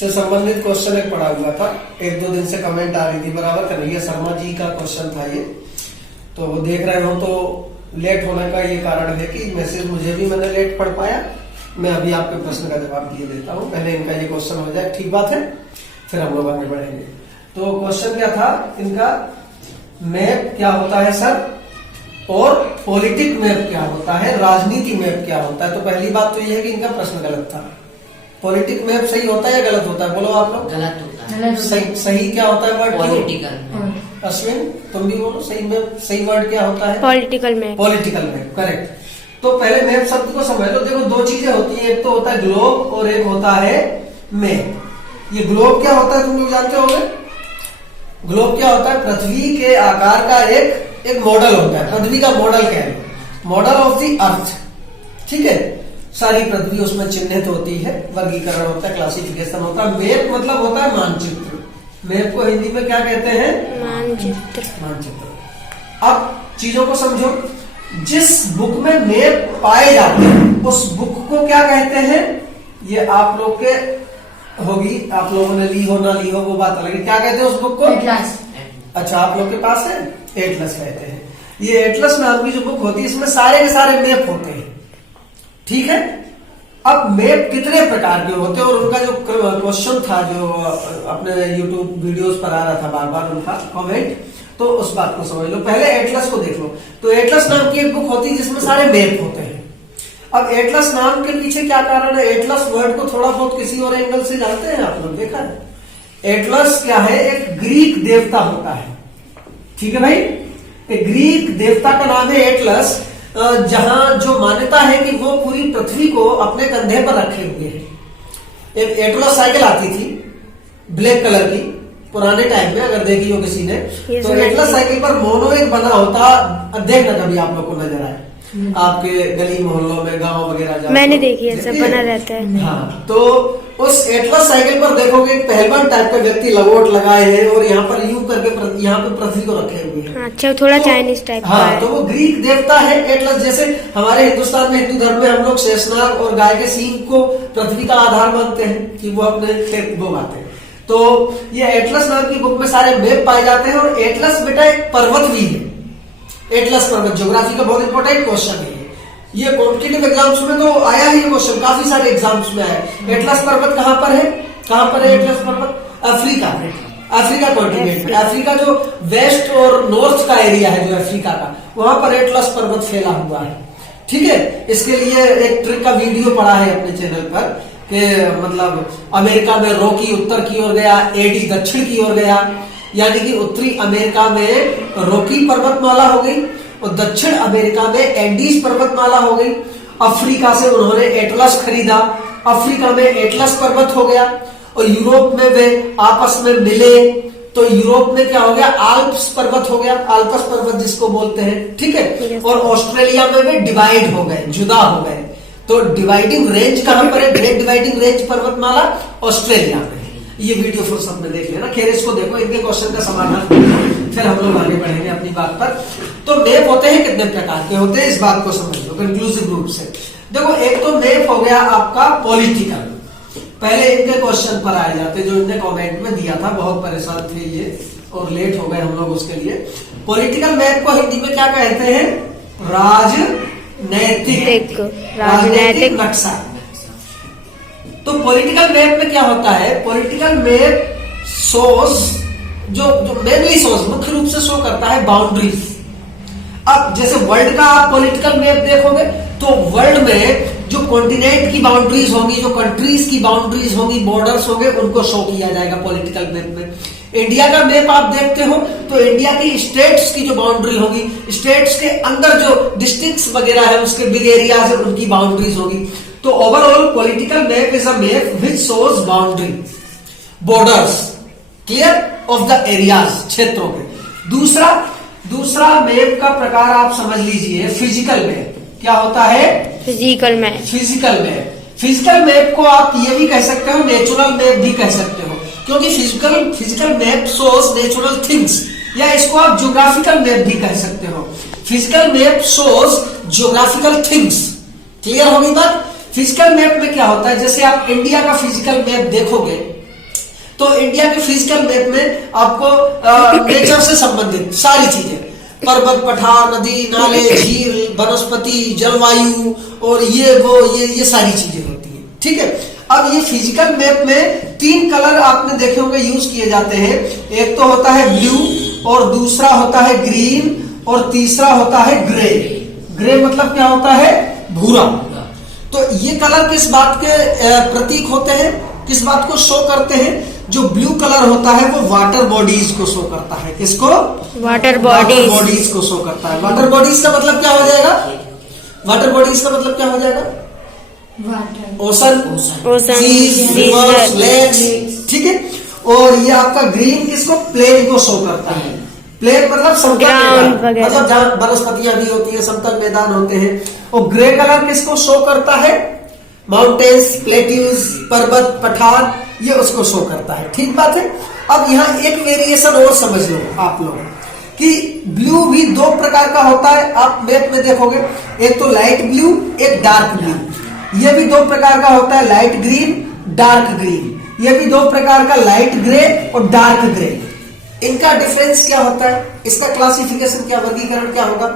से संबंधित क्वेश्चन एक पढ़ा हुआ था, 1-2 दिन से कमेंट आ रही थी बराबर कर रही है। शर्मा जी का क्वेश्चन था ये, तो वो देख रहे हो तो लेट होने का ये कारण है कि मैसेज मुझे भी मैंने लेट पढ़ पाया। मैं अभी आपके प्रश्न का जवाब दिए देता हूँ, पहले इनका ये क्वेश्चन हो जाए, ठीक बात है, फिर हम लोग आगे बढ़ेंगे। तो क्वेश्चन क्या था इनका, मैप क्या होता है सर, और पॉलिटिक मैप क्या होता है, राजनीति मैप क्या होता है। तो पहली बात तो ये है कि इनका प्रश्न गलत था। पॉलिटिक मैप सही होता है या गलत होता है, बोलो आप लोग। गलत होता है। सही क्या होता है वर्ड, पॉलिटिकल। अश्विन तुम भी बोलो, सही मैप, सही वर्ड क्या होता है, political map. Political map, correct. तो पहले मैप शब्द को समझ लो। देखो दो चीजें होती है, एक तो होता है ग्लोब और एक होता है मैप। ये ग्लोब क्या होता है तुम लोग जानते होंगे। ग्लोब क्या होता है, पृथ्वी के आकार का एक मॉडल होता है, पृथ्वी का मॉडल कह लो, मॉडल ऑफ द अर्थ, ठीक है। सारी पृथ्वी उसमें चिन्हित होती है, वर्गीकरण होता है, क्लासिफिकेशन होता है। मैप मतलब होता है मानचित्र। मैप को हिंदी में क्या कहते हैं, मानचित्र। मानचित्र। अब चीजों को समझो, जिस बुक में मैप पाए जाते हैं उस बुक को क्या कहते हैं, ये आप लोग के होगी, आप लोगों ने ली हो ना ली हो वो बात अलग है। क्या कहते हैं उस बुक को, एटलस। अच्छा आप लोग के पास है, एटलस कहते हैं। ये एटलस नाम की जो बुक होती है इसमें सारे के सारे मैप होते हैं, ठीक है। अब मैप कितने प्रकार के होते हैं, और उनका जो क्वेश्चन था जो अपने YouTube वीडियोस पर आ रहा था बार बार उनका कमेंट, तो उस बात को समझ लो। पहले एटलस को देख लो। तो एटलस नाम की एक बुक होती है जिसमें सारे मैप होते हैं। अब एटलस नाम के पीछे क्या कारण है, एटलस वर्ड को थोड़ा बहुत किसी और एंगल से जानते हैं आप लोग, देखा है। एटलस क्या है, एक ग्रीक देवता होता है, ठीक है भाई। एक ग्रीक देवता का नाम है एटलस, जहां जो मान्यता है कि वो पूरी पृथ्वी को अपने कंधे पर रखे हुए है। एक एटलस साइकिल आती थी ब्लैक कलर की पुराने टाइम में, अगर देखी हो किसी ने, तो एटलस साइकिल पर मोनो एक बना होता, देखना कभी आप लोग को नजर आए आपके गली मोहल्लों में, गांव वगैरह मैंने देखी है, सब बना रहता है। हाँ, तो उस एटलस साइकिल पर देखोगे एक पहलवान टाइप का व्यक्ति लंगोट लगाए है और यहाँ पर यूं करके यहाँ पे पृथ्वी को रखे हुए हैं। अच्छा, थोड़ा चाइनीज टाइप का है। तो वो ग्रीक देवता है एटलस। जैसे हमारे हिंदुस्तान में, हिंदू धर्म में हम लोग शेषनाग और गाय के सींग को पृथ्वी का आधार मानते हैं कि वो अपने खेत वो बातें। तो ये एटलस नाम की बुक में सारे मैप पाए जाते हैं। और एटलस बेटा एक पर्वत भी है, एटलस पर्वत। ज्योग्राफी का बहुत इंपॉर्टेंट क्वेश्चन है ये कॉम्पिटिटिव एग्जाम्स में तो आया ही ये क्वेश्चन, काफी सारे एग्जाम्स में आया। एटलस पर्वत कहां पर है, कहां पर है एटलस पर्वत, अफ्रीका, अफ्रीका कॉन्टिनेंट में। अफ्रीका जो वेस्ट और नॉर्थ का एरिया है जो अफ्रीका का, वहां पर एटलस पर्वत फैला हुआ है, ठीक है। इसके लिए एक ट्रिक का वीडियो पड़ा है अपने चैनल पर कि मतलब अमेरिका में रॉकी उत्तर की ओर गया, एडी दक्षिण की ओर गया, यानी कि उत्तरी अमेरिका में रॉकी पर्वतमाला हो गई और दक्षिण अमेरिका में एंडीज पर्वतमाला हो गई। अफ्रीका से उन्होंने एटलस खरीदा, अफ्रीका में एटलस पर्वत हो गया। और यूरोप में वे आपस में मिले तो यूरोप में क्या हो गया, आल्प्स पर्वत हो गया, आल्पस पर्वत जिसको बोलते हैं, ठीक है। और ऑस्ट्रेलिया में वे डिवाइड हो गए, जुदा हो गए। तो डिवाइडिंग रेंज कहां पर है, ग्रेट डिवाइडिंग रेंज पर्वतमाला ऑस्ट्रेलिया में। ये वीडियो फुर्सत में देख लेना, खैर इसको देखो, इनके क्वेश्चन का समाधान, फिर हम लोग आगे बढ़ेंगे अपनी बात पर। तो मैप होते हैं कितने प्रकार के होते हैं, इस बात को समझ लो कंक्लूसिव रूप से। देखो एक तो मैप हो गया आपका पॉलिटिकल, पहले इनके क्वेश्चन पर आए जाते जो इनने कमेंट में दिया था, बहुत परेशान थे ये और लेट हो गए हम लोग उसके लिए। पॉलिटिकल मैप को हिंदी में क्या कहते हैं, राजनैतिक नक्शा। तो पॉलिटिकल मैप में क्या होता है, पॉलिटिकल मैप शोज जो मेनली शोज मुख्य रूप से शो करता है बाउंड्रीज। अब जैसे वर्ल्ड का आप पॉलिटिकल मैप देखोगे तो वर्ल्ड में जो कॉन्टिनेंट की बाउंड्रीज होंगी, जो कंट्रीज की बाउंड्रीज होंगी, बॉर्डर्स होंगे, उनको शो किया जाएगा पॉलिटिकल मैप में। इंडिया का मैप आप देखते हो तो इंडिया की स्टेट्स की जो बाउंड्री होगी, स्टेट्स के अंदर जो डिस्ट्रिक्ट्स वगैरह है उसके बिग एरियाज है उनकी बाउंड्रीज होगी। तो overall political map is a map which shows boundary, borders clear of the areas, क्षेत्रों के। दूसरा मैप का प्रकार आप समझ लीजिए फिजिकल मैप। क्या होता है, फिजिकल मैप। फिजिकल मैप को आप ये भी कह सकते हो, नेचुरल मैप भी कह सकते हो, क्योंकि physical map shows natural things, या इसको आप ज्योग्राफिकल मैप भी कह सकते हो। Physical map shows geographical things, clear होगी बात। फिजिकल मैप में क्या होता है, जैसे आप इंडिया का फिजिकल मैप देखोगे तो इंडिया के फिजिकल मैप में आपको नेचर से संबंधित सारी चीजें, पर्वत, पठार, नदी, नाले, झील, वनस्पति, जलवायु और ये सारी चीजें होती है। ठीक है, अब ये फिजिकल मैप में 3 कलर आपने देखे होंगे यूज किए जाते हैं। एक तो होता है ब्लू, और दूसरा होता है ग्रीन, और तीसरा होता है ग्रे। ग्रे मतलब क्या होता है? भूरा। तो ये कलर किस बात के प्रतीक होते हैं, किस बात को शो करते हैं? जो ब्लू कलर होता है वो वाटर बॉडीज को शो करता है। किसको? वाटर बॉडीज को शो करता है। वाटर बॉडीज का मतलब क्या हो जाएगा? वाटर बॉडीज का मतलब क्या हो जाएगा? Ocean, seas, rivers, lakes. ठीक है, और ये आपका ग्रीन किसको? प्लेन को शो करता है। प्लेन मतलब समतल मैदान, मतलब जहाँ वनस्पतियां भी होती है, समतल मैदान होते हैं। और ग्रे कलर किसको शो करता है? माउंटेन्स, प्लेट्यूज, पर्वत, पठार, ये उसको शो करता है। ठीक बात है। अब यहाँ एक वेरिएशन और समझ लो आप लोग कि ब्लू भी 2 प्रकार का होता है। आप मैप में देखोगे, एक तो लाइट ब्लू, एक डार्क ब्लू। ये भी 2 प्रकार का होता है, लाइट ग्रीन, डार्क ग्रीन। ये भी 2 प्रकार का, लाइट ग्रे और डार्क ग्रे। इनका डिफरेंस क्या होता है? इसका क्लासिफिकेशन क्या, वर्गीकरण क्या होगा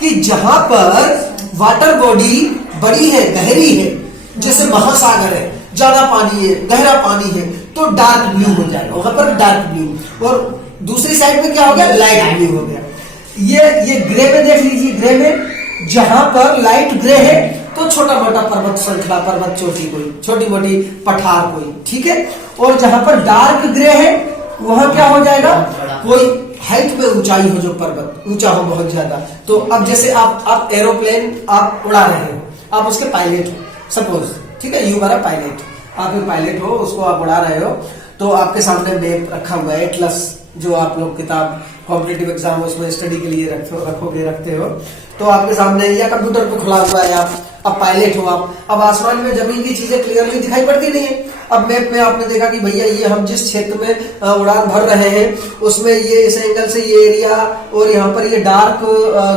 कि जहां पर वाटर बॉडी बड़ी है, गहरी है, जैसे महासागर है, ज्यादा पानी है, गहरा पानी है, तो डार्क ब्लू हो जाएगा, वहां पर डार्क ब्लू। और दूसरी साइड में क्या हो गया? लाइट ब्लू हो गया। ये ग्रे में देख लीजिए, ग्रे में जहां पर लाइट ग्रे है तो छोटा मोटा पर्वत श्रृंखला, पर्वत चोटी कोई, छोटी मोटी पठार कोई। ठीक है, और जहां पर डार्क ग्रे है वहां क्या हो जाएगा? कोई हाइट में ऊंचाई हो, जो पर्वत ऊंचा हो बहुत ज्यादा। तो अब जैसे आप एरोप्लेन आप उड़ा रहे हो, आप उसके पायलट हो सपोज, ठीक है, यू आर अ पायलट, आप एक पायलट हो, उसको आप उड़ा रहे हो, तो आपके सामने मैप रखा हुआ है, एटलस, जो आप लोग किताब कॉम्पिटिटिव एग्जाम उसमें स्टडी के लिए रखते हो, तो आपके सामने या कंप्यूटर पे खुला हुआ है, आप पायलट हो आप। अब आसमान में जमीन की चीजें क्लियरली दिखाई पड़ती नहीं है। अब मैप में आपने देखा कि भैया ये हम जिस क्षेत्र में उड़ान भर रहे हैं उसमें ये इस एंगल से ये एरिया, और यहाँ पर ये डार्क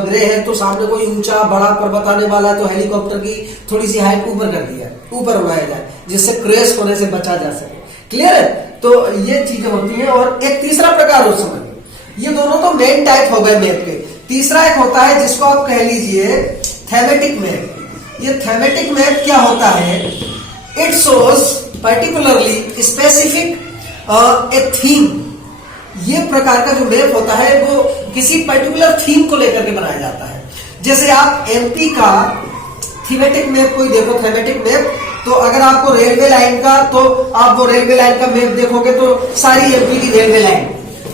ग्रे है, तो सामने कोई ऊंचा बड़ा पर्वत आने वाला है, तो हेलीकॉप्टर की थोड़ी सी हाइट ऊपर कर दिया, ऊपर उड़ाया जाए, जिससे क्रैश होने से बचा जा सके। क्लियर है? तो ये चीजें होती है। और एक तीसरा प्रकार हो समझ, ये दोनों तो मेन टाइप हो गए मैप के। तीसरा एक होता है जिसको आप कह लीजिए थेमेटिक मैप। ये थेमेटिक मैप क्या होता है? It shows particularly specific A theme. ये प्रकार का जो मैप होता है वो किसी पर्टिकुलर थीम को लेकर के बनाया जाता है। जैसे आप एमपी का थीमेटिक मैप कोई देखो, थेमेटिक मैप, तो अगर आपको रेलवे लाइन का, तो आप वो रेलवे लाइन का मैप देखोगे तो सारी एमपी की रेलवे लाइन,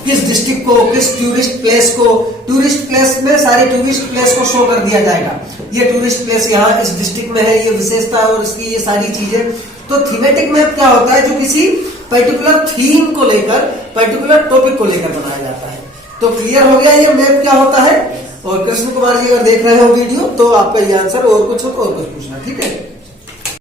किस डिस्ट्रिक्ट को, किस टूरिस्ट प्लेस को, टूरिस्ट प्लेस में सारे टूरिस्ट प्लेस को शो कर दिया जाएगा। ये टूरिस्ट प्लेस यहाँ इस डिस्ट्रिक्ट में है, ये विशेषता है और इसकी ये सारी चीजें। तो थीमेटिक मैप क्या होता है? जो किसी पर्टिकुलर थीम को लेकर, पर्टिकुलर टॉपिक को लेकर बनाया जाता है। तो क्लियर हो गया ये मैप क्या होता है। और कृष्ण कुमार जी अगर देख रहे हो वीडियो तो आपका ये आंसर, और कुछ हो तो और कुछ पूछना, ठीक है।